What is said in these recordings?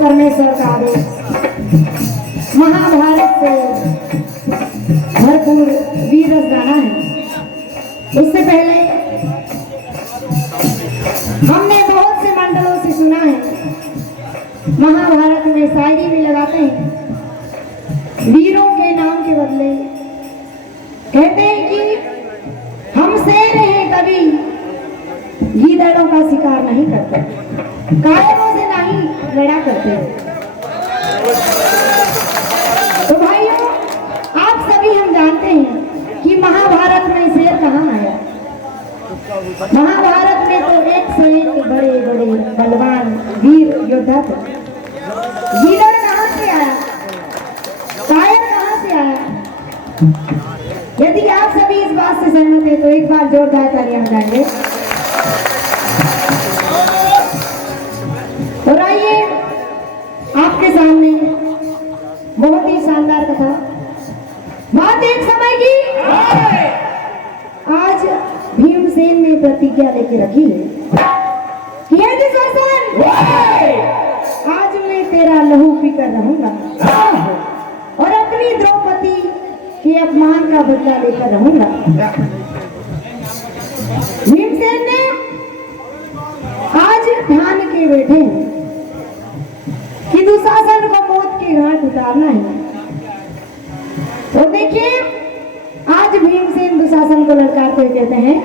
परमेश्वर का आदेश महाभारत से भरपूर वीर रस गाना है। उससे पहले हमने बहुत से मंडलों से सुना है, महाभारत में शायरी भी लगाते हैं। वीरों के नाम के बदले कहते हैं कि हम शेर हैं, कभी गीदड़ों का शिकार नहीं करते, कायरों से नहीं लड़ा करते। तो भाइयों, आप सभी हम जानते हैं कि महाभारत में शेर कहाँ आया। महाभारत में तो एक से एक बड़े बड़े बलवान वीर योद्धा थे। गीदड़ कहाँ से आया, कायर कहाँ से आया। यदि आप सभी इस बात से सहमत हैं तो एक बार जोरदार तालियां बजाएंगे। और आइए आपके सामने बहुत ही शानदार कथा। बात एक समय की, आज भीमसेन ने प्रतिज्ञा लेके रखी है कि यदि दुशासन, आज मैं तेरा लहू पीकर रहूंगा और अपनी द्रौपदी के अपमान का बदला लेकर रहूंगा। भीमसेन ने आज ध्यान के बैठे कि दुशासन को मौत के घाट उतारना है। तो देखिए, आज भीमसेन दुशासन को ललकारते हुए कहते हैं,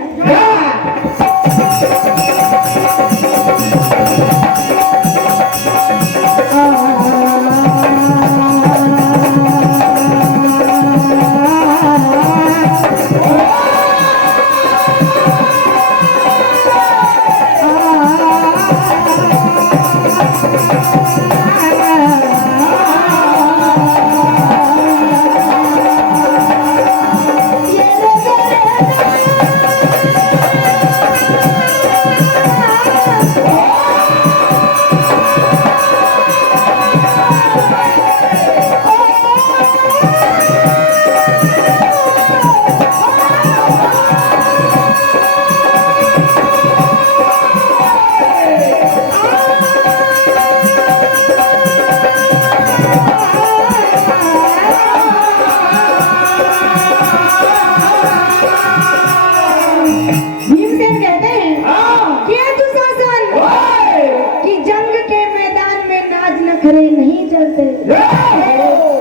नहीं चलते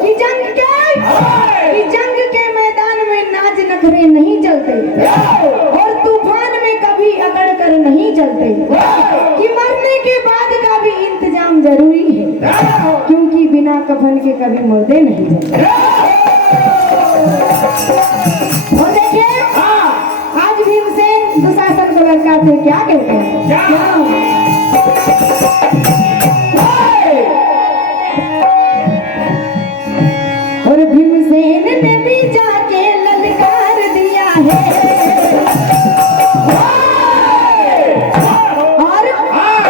कि जंग के मैदान में नाज नखरे नहीं चलते और तूफान में कभी अकड़ कर नहीं चलते कि मरने के बाद का भी इंतजाम जरूरी है, क्योंकि बिना कफन के कभी मुर्दे नहीं जलते। और देखिए, आज भीमसेन दुशासन को ललकारते क्या कहते हैं। और भीमसेन ने भी जाके ललकार दिया है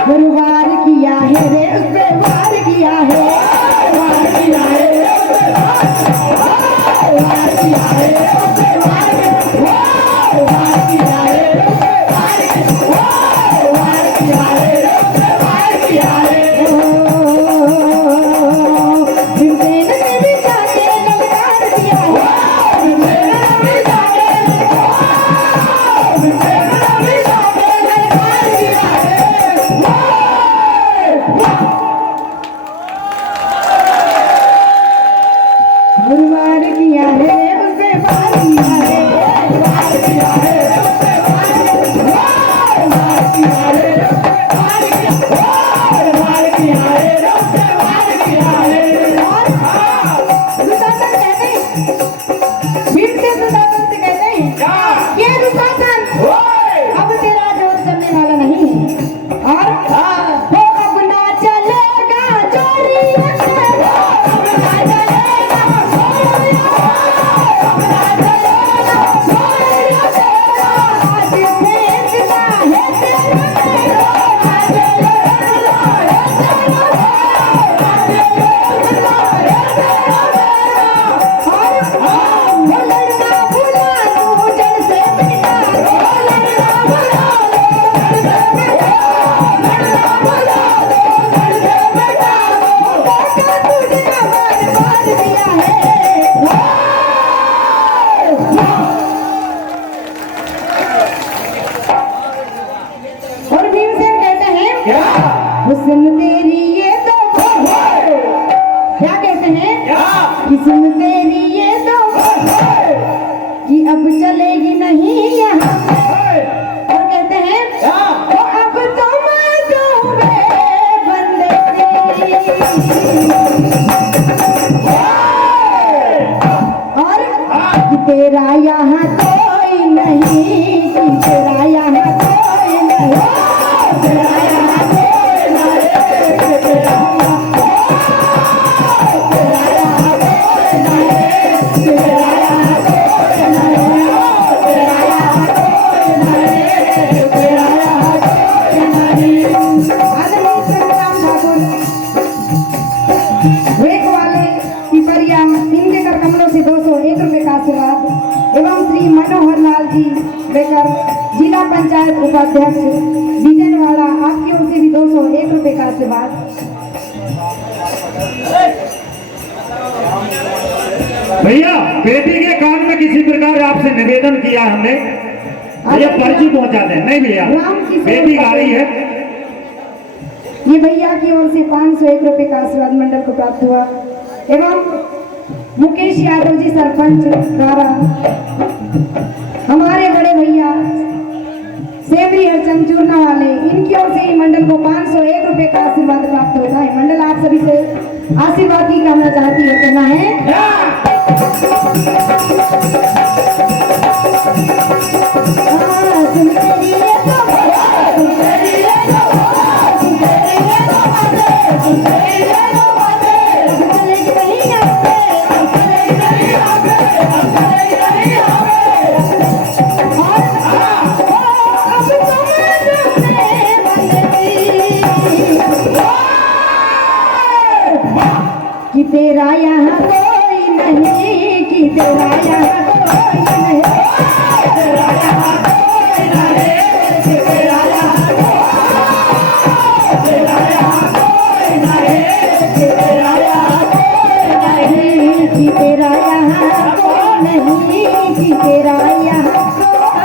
और वार किया है रे, उस पे वार किया है, वार किया है रे, उस पे वार किया है, उस पे वार किया है, वार किया है, उस पे वार किया है। भीमसेन ने भी जाके ललकार दिया है, भीमसेन ने भी जाके यहाँ कोई नहीं, कि तेरा यहाँ कोई नहीं, तेरा यहाँ कोई नहीं, तेरा यहाँ कोई नहीं, तेरा यहाँ कोई नहीं, तेरा यहाँ कोई नहीं, तेरा यहाँ कोई नहीं। आदरणीय संग्राम ठाकुर वेक वाले पिपरिया इनके कर कमलों से 201 रुपए का आशीर्वाद एवं श्री मनोहर लाल जी बेकर जिला पंचायत उपाध्यक्ष बिजनवाड़ा आपकी ओर से भी 201 रुपए का आशीर्वाद। भैया बेटी के कान में किसी प्रकार आपसे निवेदन किया हमने, भैया पर्ची पहुंचा दें। नहीं भैया, बेटी गा रही है। ये भैया की ओर से 501 रुपए का आशीर्वाद मंडल को प्राप्त हुआ एवं मुकेश यादव जी सरपंच द्वारा हमारे बड़े भैया सेवरी हरचंद चूरना वाले इनकी ओर से ही मंडल को 501 रुपए का आशीर्वाद प्राप्त होता है। मंडल आप सभी से आशीर्वाद की कामना चाहती है, कहना है कि तेरा यहाँ कोई नहीं, कि तेरा यहाँ कोई नहीं, तेरा यहाँ कोई नहीं, तेरा यहाँ तेरा यहाँ कोई नहीं, तेरा यहाँ कोई नहीं, कि तेरा यहाँ कोई नहीं, कि तेरा यहाँ कोई